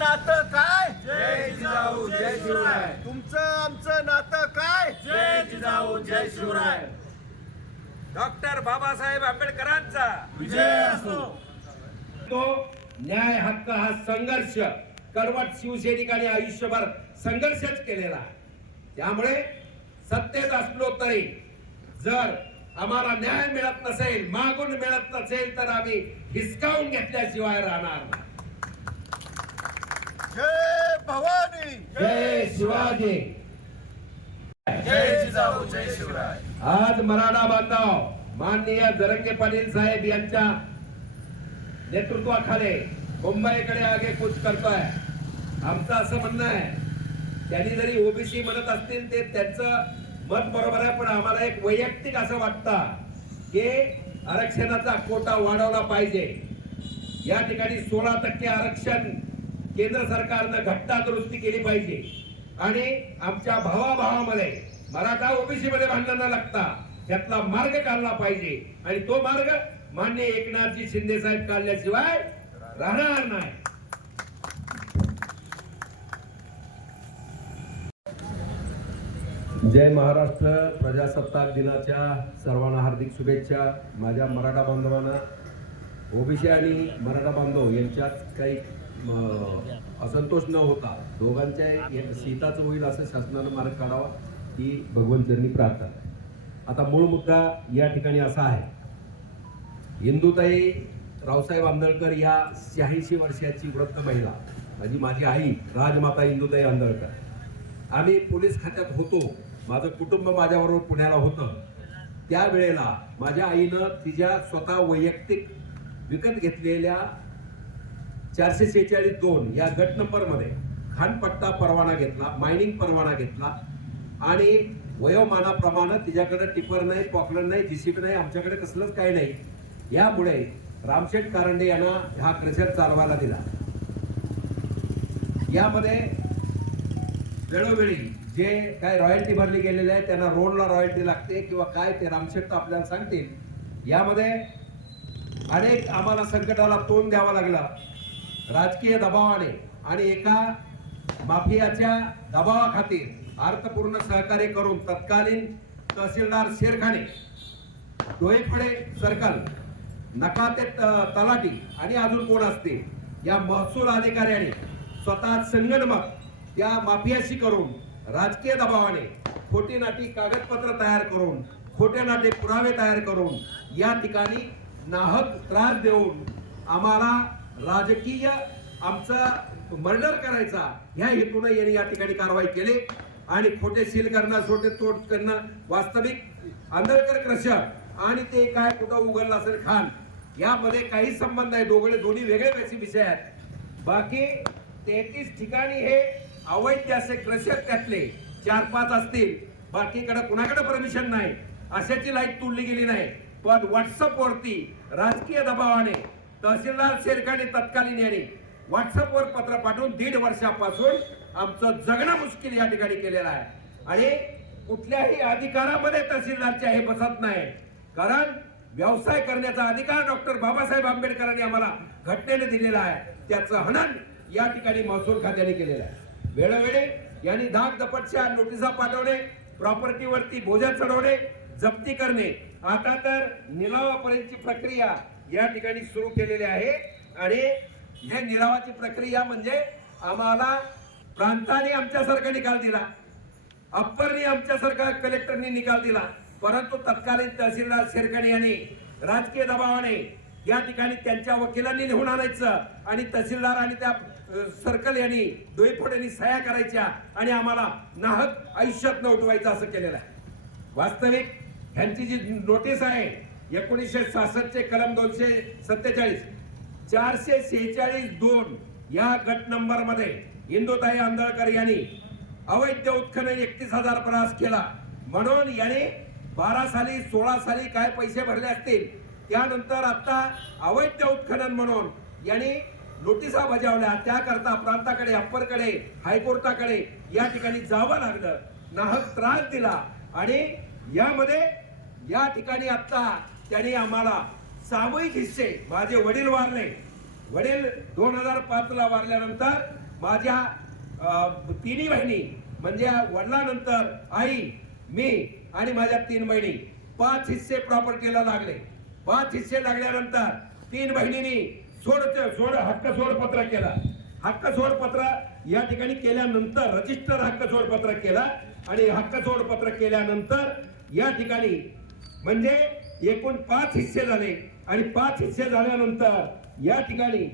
नातं काय? जय जिजाऊ जय शिवराय. तुमचं आमचं नातं काय? जय जिजाऊ जय शिवराय. डॉक्टर बाबासाहेब आंबेडकरांचा. विजय असो. तो न्याय हक्क हा संघर्ष कडवट शिवसैनिकांनी आयुष्यभर संघर्षच केलेला आहे. त्यामुळे सत्तेत असलो तरी जर आम्हाला न्याय मिळत नसेल मागून मिळत नसेल तर आम्ही हिसकावून घेतल्याशिवाय राहणार नाही. जय भवानी। जय शिवाजी। जय जिजाऊ जय शिवराय। आज मराठा बांधव माननीय जरंगे पाटील साहेब यांच्या नेतृत्वाखाली मुंबईकडे आगेकूच करतोय. आमचं असं म्हणणं आहे त्यांनी जरी ओबीसी म्हणत असतील ते त्यांचं मत बरोबर आहे पण आम्हाला एक वैयक्तिक असं वाटतं की आरक्षणाचा कोटा वाढवला पाहिजे. या ठिकाणी सोळा टक्के आरक्षण केंद्र सरकारनं घट्टा दुरुस्ती केली पाहिजे. आणि आमच्या भावाभावामध्ये मराठा ओबीसी मध्ये भांडण न लागता त्यातला मार्ग काढला पाहिजे. आणि तो मार्ग मान्य एकनाथजी शिंदे साहेब काढल्याशिवाय राहणार नाही. जय महाराष्ट्र प्रजासत्ताक दिनाच्या सर्वांना हार्दिक शुभेच्छा. माझ्या मराठा बांधवांना ओबीसी आणि मराठा बांधव यांच्यात काही असंतोष न होता दोघांच्या एक सीताचं होईल असं शासनानं मार्ग काढावा ही भगवंतचरणी प्रार्थना आता मूळ मुद्दा या ठिकाणी असा आहे. हिंदुताई रावसाहेब आंदळकर या शहाऐंशी वर्षाची वृद्ध महिला माझी माझी आई राजमाता इंदुताई आंदळकर आम्ही पोलीस खात्यात होतो माझं कुटुंब माझ्याबरोबर पुण्याला होतं. त्यावेळेला माझ्या आईनं तिच्या स्वतः वैयक्तिक विकत घेतलेल्या चारशे शेहेचाळीस दोन या गट नंबरमध्ये खानपट्टा परवाना घेतला मायनिंग परवाना घेतला आणि वयोमानाप्रमाणे तिच्याकडे टिपर नाही पॉकलर नाही जीसीबी नाही आमच्याकडे कसलंच काही नाही. यामुळे रामशेठ कारंडे यांना हा क्रेशर चालवायला दिला. यामध्ये वेळोवेळी जे काय रॉयल्टी भरली गेलेली आहे त्यांना रोडला रॉयल्टी लागते किंवा काय ते रामशेठ आपल्याला सांगतील. यामध्ये अनेक आम्हाला संकटाला तोंड द्यावं लागलं. राजकीय दबावाने आणि एका माफियाच्या दबावाखातीर अर्थपूर्ण सहकार्य करून तत्कालीन तहसीलदार शेरखाने डोईफळे सर्कल नका ते त- आणि अजून कोण असते या महसूल अधिकाऱ्याने स्वतः संगणमक त्या माफियाशी करून राजकीय दबावाने खोटी नाटी कागदपत्र तयार करून खोटे नाटे पुरावे तयार करून या ठिकाणी नाहक त्रास देऊन आम्हाला राजकीय आमचा मर्डर करायचा ह्या हेतून यांनी या ठिकाणी कारवाई केली. आणि खोटे सील करणं छोटे तोड करणं वास्तविक आंधळकर क्रशर आणि ते काय कुठं उघडलं असेल खान यामध्ये काही संबंध नाही दोघे दोन्ही वेगळे वेगळे विषय आहेत. बाकी तेहतीस ठिकाणी हे अवैध असे क्रशर त्यातले चार पाच असतील. बाकीकडे कुणाकडे परमिशन नाही. अशाची लाइट तोडली गेली नाही. पण व्हॉट्सअपवरती राजकीय दबावाने तहसीलदार शेरखाने तत्कालीन यांनी व्हॉट्सअपवर पत्र पाठवून दीड वर्षापासून आमचं जगणं मुश्किल या ठिकाणी केलेलं आहे. आणि कुठल्याही अधिकारामध्ये तहसीलदारच्या हे बसत नाही. कारण व्यवसाय करण्याचा अधिकार डॉक्टर बाबासाहेब आंबेडकरांनी आम्हाला घटनेने दिलेला आहे. त्याचं हनन या ठिकाणी महसूल खात्याने केलेलं आहे. वेळोवेळी यांनी धाक दपटच्या नोटिसा पाठवणे प्रॉपर्टीवरती बोजा चढवणे जप्ती करणे. आता तर निलावापर्यंतची प्रक्रिया या ठिकाणी सुरू केलेले आहे. आणि हे निरावाची प्रक्रिया म्हणजे आम्हाला प्रांताने आमच्यासारखा निकाल दिला. अप्परनी आमच्यासारखा कलेक्टरनी निकाल दिला. परंतु तत्कालीन तहसीलदार शेरकणी यांनी राजकीय दबावाने या ठिकाणी त्यांच्या वकिलांनी लिहून आणायचं आणि तहसीलदार आणि त्या सर्कल यांनी डोईफोड यांनी सह्या करायच्या आणि आम्हाला नाहक आयुष्यात न उठवायचं असं केलेलं आहे. वास्तविक ह्यांची जी नोटीस आहे एकोणीसशे सहासष्टचे कलम दोनशे सत्तेचाळीस चारशे सेहेचाळीस दोन या गट नंबरमध्ये इंदुताई आंधळकर यांनी अवैध उत्खनन एकतीस हजार प्रयास केला. म्हणून याने बारा साली सोळा साली काय पैसे भरले असतील त्यानंतर आता अवैध उत्खनन म्हणून यांनी नोटिसा बजावल्या. त्याकरता प्रांताकडे अप्परकडे हायकोर्टाकडे या ठिकाणी जावं लागलं. नाहक त्रास दिला आणि यामध्ये या ठिकाणी आता त्यांनी आम्हाला सामूहिक हिस्से माझे वडील वारले. वडील दोन हजार पाचला वारल्यानंतर माझ्या तिन्ही बहिणी म्हणजे वडिलानंतर आई मी आणि माझ्या तीन बहिणी पाच हिस्से प्रॉपर्टीला लागले. पाच हिस्से लागल्यानंतर तीन बहिणींनी सोड सोड हक्क सोडपत्र केलं. हक्क सोडपत्र या ठिकाणी केल्यानंतर रजिस्टर हक्क सोडपत्र केला आणि हक्क सोडपत्र केल्यानंतर या ठिकाणी म्हणजे एकूण पाच हिस्से झाले. आणि पाच हिस्से झाल्यानंतर या ठिकाणी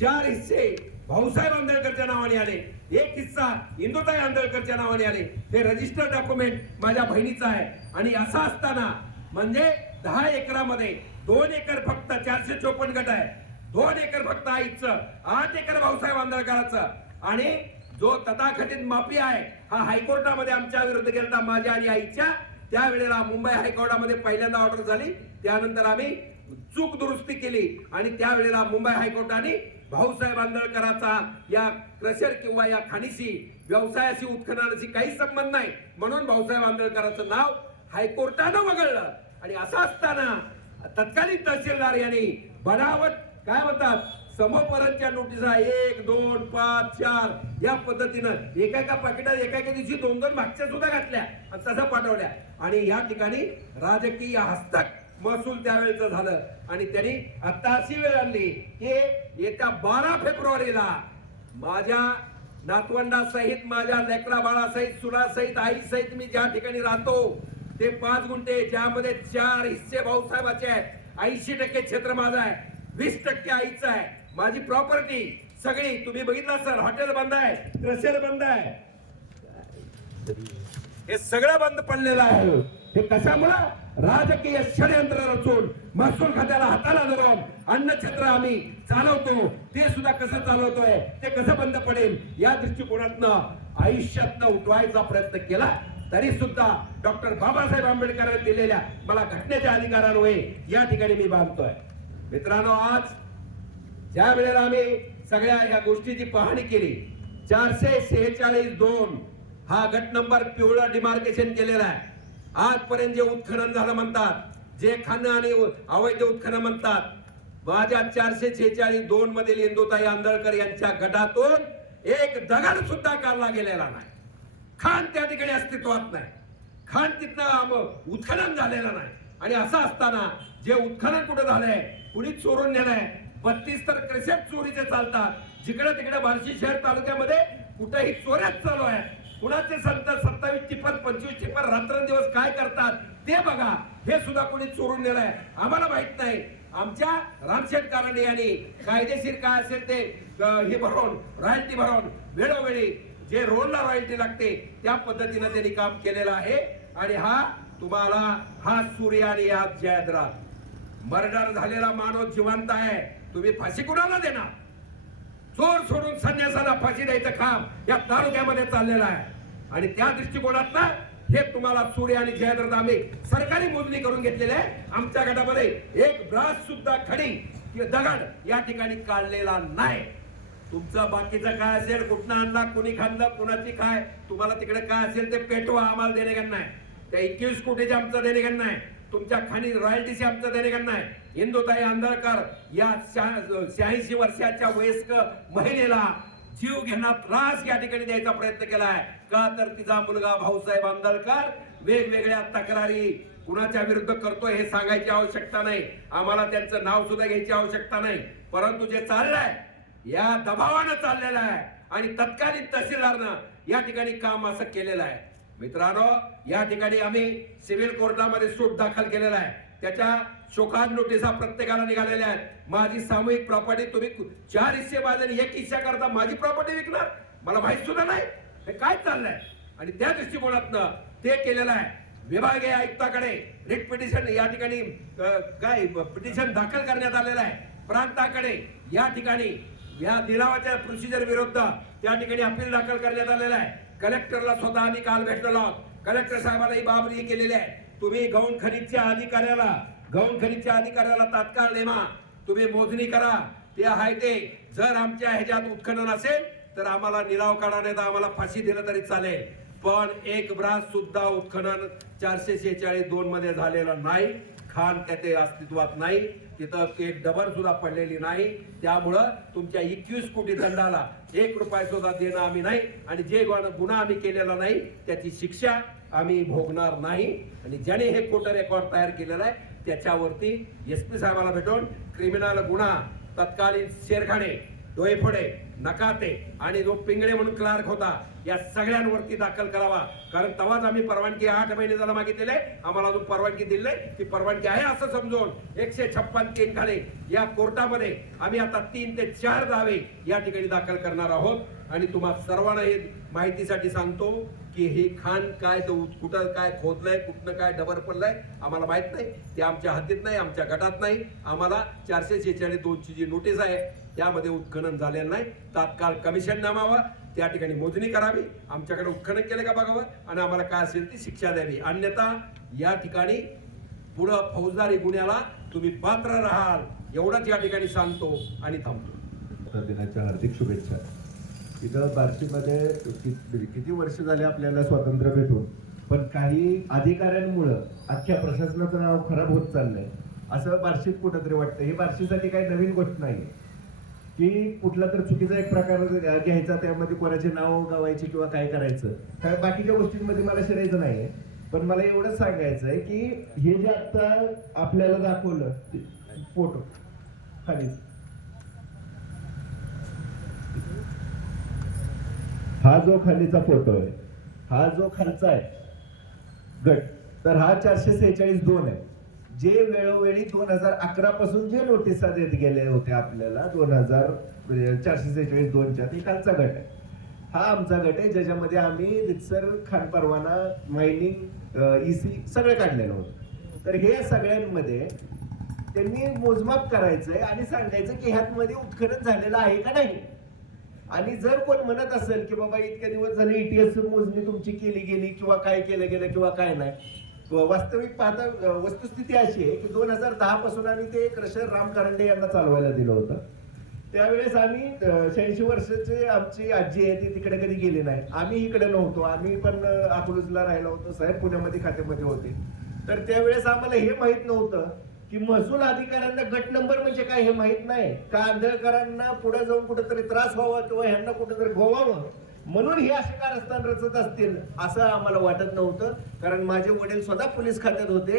चार हिस्से भाऊसाहेब आंबेडकरच्या नावाने आले. एक हिस्सा इंदुताई आंबेडकरच्या नावाने आले. हे रजिस्टर डॉक्युमेंट माझ्या बहिणीचं आहे. आणि असं असताना म्हणजे दहा एकरामध्ये दोन एकर फक्त चारशे चोपन्न गट आहे. दोन एकर फक्त आईचं आठ एकर भाऊसाहेब आंबेडकरांचं. आणि जो तथाकथित माफी आहे हा हायकोर्टामध्ये आमच्या विरुद्ध गेला माझ्या आणि आईच्या. त्यावेळेला मुंबई हायकोर्टामध्ये पहिल्यांदा ऑर्डर झाली. त्यानंतर आम्ही चूक दुरुस्ती केली. आणि त्यावेळेला मुंबई हायकोर्टाने भाऊसाहेब आंदळकराचा या क्रशर किंवा या खाणीशी व्यवसायाशी उत्खननाशी काही संबंध नाही. म्हणून भाऊसाहेब आंबेडकरांचं नाव हायकोर्टानं वगळलं. आणि असं असताना तत्कालीन तहसीलदार यांनी बनावट काय म्हणतात? समोपरंतच्या नोटिसा एक दोन पाच चार. या पद्धतीनं एका एका पाकिटात एका एका दिवशी दोन दोन मागच्या सुद्धा घातल्या आणि तसं पाठवल्या. आणि या ठिकाणी राजकीय हस्तक महसूल त्यावेळेचं झालं. आणि त्यांनी आता अशी वेळ आणली की येत्या बारा फेब्रुवारीला माझ्या नातवंडासहित माझ्या लेकरा बाळासहित सुनासहित आईसहित मी ज्या ठिकाणी राहतो ते पाच गुंठे ज्यामध्ये चार हिस्से भाऊसाहेबाचे आहेत. ऐंशी टक्के क्षेत्र माझं आहे. वीस टक्के आईचं आहे. माझी प्रॉपर्टी सगळी तुम्ही बघितलं सर हॉटेल बंद आहे रसेल बंद आहे. हे सगळं बंद पडलेलं आहे. हे कशामुळं? राजकीय षडयंत्र रचून महसूल खात्याला हाताला धरून अन्न क्षेत्र आम्ही चालवतो. ते सुद्धा कसं चालवतोय? ते कसं बंद पडेल? या दृष्टिकोनातनं आयुष्यातनं उठवायचा प्रयत्न केला तरी सुद्धा डॉक्टर बाबासाहेब आंबेडकरांनी दिलेल्या मला घटनेच्या अधिकारांमुळे या ठिकाणी मी बांधतोय. मित्रांनो आज ज्या वेळेला आम्ही सगळ्या या गोष्टीची पाहणी केली चारशे सेहेचाळीस दोन हा गट नंबर पिवळं डिमार्केशन केलेला आहे. आजपर्यंत जे उत्खनन झालं म्हणतात जे खाणं आणि अवैध उत्खनन म्हणतात माझ्या चारशे शेहेचाळीस दोन मधील इंदुताई आंदळकर यांच्या गटातून एक दगड सुद्धा काढला गेलेला नाही. खान त्या ठिकाणी अस्तित्वात नाही. खान तिथनं उत्खनन झालेलं नाही. आणि असं असताना जे उत्खनन कुठं झालंय कुणीच चोरून नेलंय बत्तीस तर क्रिसेप चोरीचे चालतात. जिकडे तिकडे बार्शी शहर तालुक्यामध्ये कुठेही चोऱ्याच चालू आहे. कुणाचे संत सत्तावीस टिपर पंचवीस टिपर रात्रंदिवस काय करतात ते बघा. हे सुद्धा कोणी चोरून नेलंय. आम्हाला माहीत नाही. आमच्या रामशेठ कारंडे यांनी कायदेशीर काय असेल ते हे भरून रॉयल्टी भरून वेळोवेळी जे रोडला रॉयल्टी लागते त्या पद्धतीनं त्यांनी काम केलेलं आहे. आणि हा तुम्हाला हा सूर्य आणि हा जयद्रा मर्डर झालेला माणूस जिवंत आहे. तुम्ही फाशी कुणाला देणार? चोर सोडून संन्यासाला फाशी द्यायचं काम या तालुक्यामध्ये चाललेलं आहे. आणि त्या दृष्टिकोनात हे तुम्हाला सूर्य आणि जयद्रथ आम्ही सरकारी मोजणी करून घेतलेले आहे. आमच्या गटामध्ये एक ब्रास सुद्धा खडी दगड या ठिकाणी काढलेला नाही. तुमचं बाकीचं काय असेल कुठनं आणला कुणी खाल्लं कुणाची काय तुम्हाला तिकडे काय असेल ते पेटवा आम्हाला देणे नाही. त्या एकवीस कोटीचे आमचं देणे नाही. तुमच्या खाणी रॉयल्टीशी आमचं देणे आहे इंदुताई आंधळकर या शहाऐंशी वर्षाच्या वयस्क महिलेला जीव घेणार त्रास या ठिकाणी द्यायचा प्रयत्न केलाय. का तर तिचा मुलगा भाऊसाहेब आंधळकर वेगवेगळ्या तक्रारी कुणाच्या विरुद्ध करतोय हे सांगायची आवश्यकता नाही. आम्हाला त्यांचं नाव सुद्धा घ्यायची आवश्यकता नाही. परंतु जे चाललंय या दबावानं चाललेलं आहे. आणि तत्कालीन तहसीलदारनं या ठिकाणी काम असं केलेलं आहे. मित्रांनो या ठिकाणी आम्ही सिव्हिल कोर्टामध्ये सूट दाखल केलेला आहे. त्याच्या शोकान नोटिसा प्रत्येकाला निघालेल्या आहेत. माझी सामूहिक प्रॉपर्टी तुम्ही चार हिस्से बाजूने एक हिस्सा करता माझी प्रॉपर्टी विकणार? मला माहीत सुद्धा नाही. हे काय चाललंय? आणि त्या दृष्टिकोनातनं ते केलेलं आहे. विभागीय आयुक्ताकडे रिट पिटिशन या ठिकाणी काय पिटिशन दाखल करण्यात आलेलं आहे. प्रांताकडे या ठिकाणी या लिलावाच्या प्रोसिजर विरुद्ध त्या ठिकाणी अपील दाखल करण्यात आलेला आहे. कलेक्टरला स्वतः आम्ही काल भेटलेलो आहोत कलेक्टर साहेबांना ही बाब ही केलेली आहे. तुम्ही गौण खनिजच्या अधिकाऱ्याला गौण खनिजच्या अधिकाऱ्याला तात्काळ नेमा. तुम्ही मोजणी करा. ते आहे ते जर आमच्या ह्याच्यात उत्खनन असेल तर आम्हाला निलाव काढा नाही तर आम्हाला फाशी दिलं तरी चालेल. पण एक ब्रास सुद्धा उत्खनन चारशे शेहेचाळीस दोन मध्ये झालेला नाही. खान त्याचे अस्तित्वात नाही तिथं केक डबर सुद्धा पडलेली नाही. त्यामुळं तुमच्या एकवीस कोटी दंडाला एक रुपया सुद्धा देणं आम्ही नाही आणि जे गुन्हा गुन्हा आम्ही केलेला नाही त्याची शिक्षा आम्ही भोगणार नाही. आणि ज्याने हे खोटं रेकॉर्ड तयार केलेलं आहे त्याच्यावरती एस पी साहेबाला भेटून क्रिमिनल गुन्हा तत्कालीन शेरखाणे डोईफोडे नकाते आणि जो पिंगळे म्हणून क्लार्क होता. या सगळ्यांवरती दाखल करावा. कारण तेव्हाच आम्ही परवानगी आठ महिने झाला मागितलेले. आम्हाला अजून परवानगी दिली नाही. ती परवानगी आहे असं समजून एकशे छप्पन तीन खाणे या कोर्टामध्ये आम्ही आता तीन ते चार दावे या ठिकाणी दाखल करणार आहोत. आणि तुम्हा सर्वांना हे माहितीसाठी सांगतो की हे खान काय तो कुठं काय खोदलंय कुठनं काय डबर पडलंय आम्हाला माहीत नाही. ते आमच्या हद्दीत नाही आमच्या गटात नाही. आम्हाला चारशे शेहेचाळीस दोनची जी नोटीस आहे त्यामध्ये उत्खनन झालेलं नाही. तात्काळ कमिशन नामावं त्या ठिकाणी मोजणी करावी. आमच्याकडे उत्खनन केलं का बघावं? आणि आम्हाला काय असेल ती शिक्षा द्यावी. अन्यथा या ठिकाणी पुढं फौजदारी गुन्ह्याला तुम्ही पात्र राहाल. एवढंच या ठिकाणी सांगतो आणि थांबतो. दिनाच्या हार्दिक शुभेच्छा. इथं बार्शीमध्ये कि- म्हणजे किती वर्ष झाले आपल्याला स्वातंत्र्य भेटून पण काही अधिकाऱ्यांमुळं अख्ख्या प्रशासनाचं नाव खराब होत चाललंय. असं बार्शीत कुठंतरी वाटतं हे बार्शीसाठी काही नवीन गोष्ट नाही की कुठला तर चुकीचा एक प्रकार घ्यायचा त्यामध्ये कोणाचे नाव गावायचे किंवा काय करायचं काय बाकीच्या गोष्टींमध्ये मला शिरायचं नाही पण मला एवढंच सांगायचं आहे की हे जे आता आपल्याला दाखवलं फोटो खालीच. हा जो खालीचा फोटो आहे हा जो खालचा आहे गट. तर हा चारशे सेहेचाळीस दोन आहे. जे वेळोवेळी दोन हजार अकरा पासून जे नोटिसा देत गेले होते आपल्याला दोन हजार चारशे सेहेचाळीस दोनच्या ते खालचा गट आहे. हा आमचा गट आहे ज्याच्यामध्ये आम्ही रितसर खान परवाना मायनिंग सी सगळं काढलेलं होतं. तर हे सगळ्यांमध्ये त्यांनी मोजमाप करायचंय आणि सांगायचं की ह्यात मध्ये उत्खनन झालेलं आहे का नाही? आणि जर कोण म्हणत असेल की बाबा इतके दिवस झाले ईटीएस मोजणी तुमची केली गेली किंवा काय केलं गेलं किंवा काय नाही वास्तविक पाहता वस्तुस्थिती अशी आहे की दोन हजार दहा पासून आम्ही ते क्रशर राम करंडे यांना चालवायला दिलं होतं. त्यावेळेस आम्ही शहाऐंशी वर्षाचे आमची आजी आहे ती तिकडे कधी गेली नाही. आम्ही इकडे नव्हतो आम्ही पण अकलूजला राहिलो होतो साहेब पुण्यामध्ये खात्यामध्ये होते. तर त्यावेळेस आम्हाला हे माहीत नव्हतं की महसूल अधिकाऱ्यांना गट नंबर म्हणजे काय हे माहीत नाही. का आंधळकरांना पुढे जाऊन कुठेतरी त्रास व्हावा किंवा ह्यांना कुठेतरी गोवावं? म्हणून हे असे कारस्थान रचत असतील असं आम्हाला वाटत नव्हतं. कारण माझे वडील स्वतः पोलीस खात्यात होते.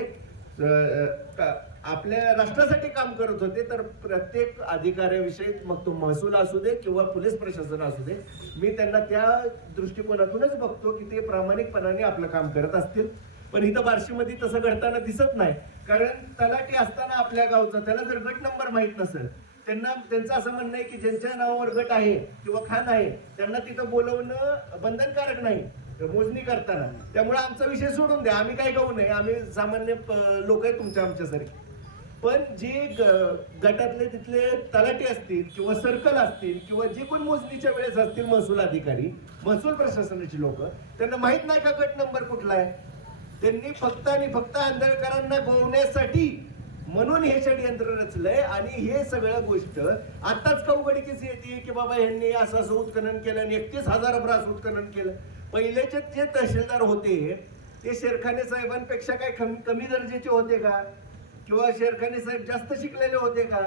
का- आपल्या राष्ट्रासाठी काम करत होते. तर प्रत्येक अधिकाऱ्याविषयी मग तो महसूल असू दे किंवा पोलीस प्रशासन असू दे मी त्यांना त्या दृष्टिकोनातूनच बघतो की ते प्रामाणिकपणाने आपलं काम करत असतील. पण इथं बार्शीमध्ये तसं घडताना दिसत नाही. कारण तलाठी असताना आपल्या गावचा त्याला जर गट नंबर माहीत नसेल त्यांना त्यांचं असं म्हणणं आहे की ज्यांच्या नावावर गट आहे किंवा खान आहे त्यांना तिथं बोलवणं बंधनकारक नाही मोजणी करताना. त्यामुळे आमचा विषय सोडून द्या. आम्ही काय गाऊ नये आम्ही सामान्य लोक आहेत तुमच्या आमच्यासारखे. पण जे गटातले तिथले तलाठी असतील किंवा सर्कल असतील किंवा जे कोण मोजणीच्या वेळेस असतील महसूल अधिकारी महसूल प्रशासनाची लोक त्यांना माहीत नाही का गट नंबर कुठला आहे? त्यांनी फक्त आणि फक्त आंधळकरांना गोवण्यासाठी म्हणून हे षडयंत्र रचलंय आणि हे सगळं गोष्ट आताच कौगडीकीच येते की बाबा यांनी असं असं उत्खनन केलं आणि एकतीस हजार ब्रास उत्खनन केलं. पहिलेचे जे तहसीलदार होते ते शेरखाने साहेबांपेक्षा काय कमी कमी दर्जाचे होते का? किंवा शेरखाने साहेब जास्त शिकलेले होते का?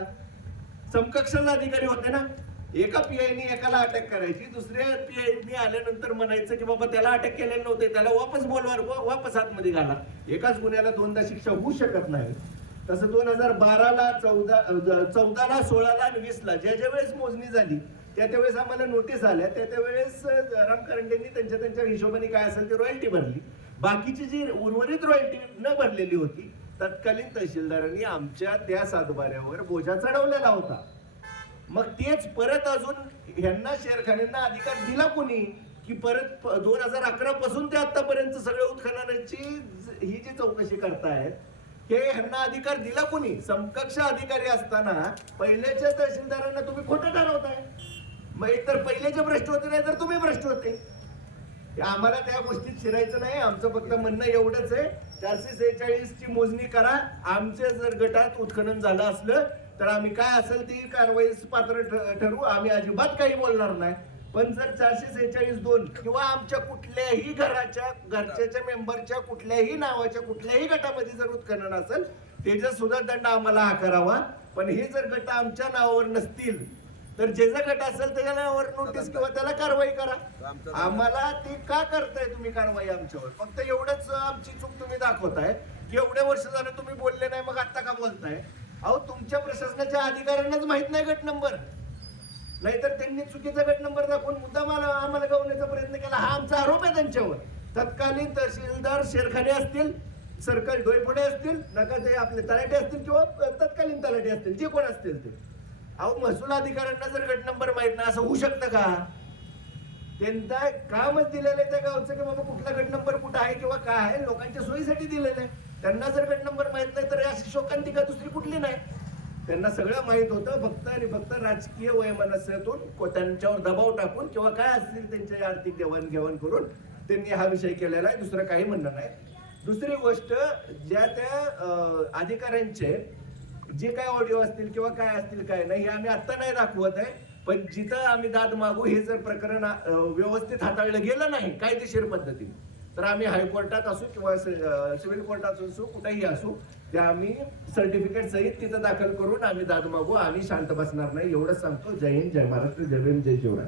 समकक्षाचा अधिकारी होते ना? एका पीआयनी एकाला अटक करायची दुसऱ्या पीआयनी आल्यानंतर म्हणायचं की बाबा त्याला अटक केलेलं नव्हते त्याला वापस बोलवा व- वापस आतमध्ये घाला. एकाच गुन्ह्याला दोनदा शिक्षा होऊ शकत नाही. तसं दोन हजार बाराला चौदा चौदाला सोळाला आणि वीसला ज्या ज्या वेळेस मोजणी झाली त्या त्यावेळेस आम्हाला नोटीस आल्या त्या त्यावेळेस राम करंडेंनी त्यांच्या त्यांच्या हिशोबाने काय असेल ते रॉयल्टी भरली. बाकीची जी उर्वरित रॉयल्टी न भरलेली होती तत्कालीन तहसीलदारांनी आमच्या त्या सातबाऱ्यावर बोजा चढवलेला होता. मग तेच परत अजून ह्यांना शेरखान्यांना अधिकार दिला कोणी? की परत दोन हजार अकरा पासून ते आतापर्यंत सगळ्या उत्खननाची ही जी चौकशी करतायत हे ह्यांना अधिकार दिला कोणी? समकक्ष अधिकारी असताना पहिल्याच्या तहसीलदारांना तुम्ही खोटं ठरवताय. मग एकतर पहिलेचे भ्रष्ट होते नाही तर तुम्ही भ्रष्ट होते. आम्हाला त्या गोष्टीत शिरायचं नाही आमचं फक्त म्हणणं एवढंच आहे. चारशे सेहेचाळीस ची मोजणी करा. आमच्या जर गटात उत्खनन झालं असलं तर आम्ही काय असेल ती कारवाईस पात्र ठरवू आम्ही अजिबात काही बोलणार नाही. पण जर चारशे सेहेचाळीस दोन किंवा आमच्या कुठल्याही घराच्या घरच्याच्या मेंबरच्या कुठल्याही नावाच्या कुठल्याही गटामध्ये जर उत्खनन असेल त्याचा सुद्धा दंड आम्हाला आकारावा पण हे जर गट आमच्या नावावर नसतील तर ज्याचा गट असेल त्याच्या नावावर नोटीस किंवा त्याला कारवाई करा. आम्हाला ती का करताय तुम्ही कारवाई आमच्यावर? फक्त एवढंच आमची चूक तुम्ही दाखवताय. की एवढे वर्ष झालं तुम्ही बोलले नाही मग आता का बोलताय? अहो तुमच्या प्रशासनाच्या अधिकाऱ्यांनाच माहीत नाही गट नंबर. नाहीतर त्यांनी चुकीचा गट नंबर दाखवून मुद्दा मला आम्हाला गवण्याचा प्रयत्न केला. हा आमचा आरोप आहे त्यांच्यावर. तत्कालीन तहसीलदार शेरखाने असतील सरकारी डोईफोडे असतील नका ते आपले तलाटे असतील किंवा तत्कालीन तलाटे असतील जे कोण असतील ते. अहो महसूल अधिकाऱ्यांना जर गट नंबर माहीत नाही असं होऊ शकतं का? त्यांचा कामच दिलेलं आहे त्या गावचं की बाबा कुठला गट नंबर कुठं आहे किंवा काय आहे लोकांच्या सोयीसाठी दिलेलं आहे. त्यांना जर बेड नंबर माहीत नाही तर अशी शोकांतिका दुसरी कुठली नाही. त्यांना सगळं माहीत होतं फक्त आणि फक्त राजकीय वयमनस्यातून को- त्यांच्यावर दबाव टाकून किंवा काय असतील त्यांची आर्थिक देवाणघेवाण करून त्यांनी हा विषय केलेला आहे. दुसरं काही म्हणणं नाही. दुसरी गोष्ट ज्या त्या अधिकाऱ्यांचे जे काय ऑडिओ असतील किंवा काय असतील काय नाही हे आम्ही आत्ता नाही दाखवत आहे. पण जिथं आम्ही दाद मागू हे जर प्रकरण व्यवस्थित हाताळलं गेलं नाही कायदेशीर पद्धतीने तर आम्ही हायकोर्टात असू किंवा सिव्हिल कोर्टात असू कुठेही असू ते आम्ही सर्टिफिकेट सहित तिथं दाखल करून आम्ही दाद मागू आम्ही शांत बसणार नाही एवढंच सांगतो. जय हिंद जय महाराष्ट्र जय भीम जय शिवराय.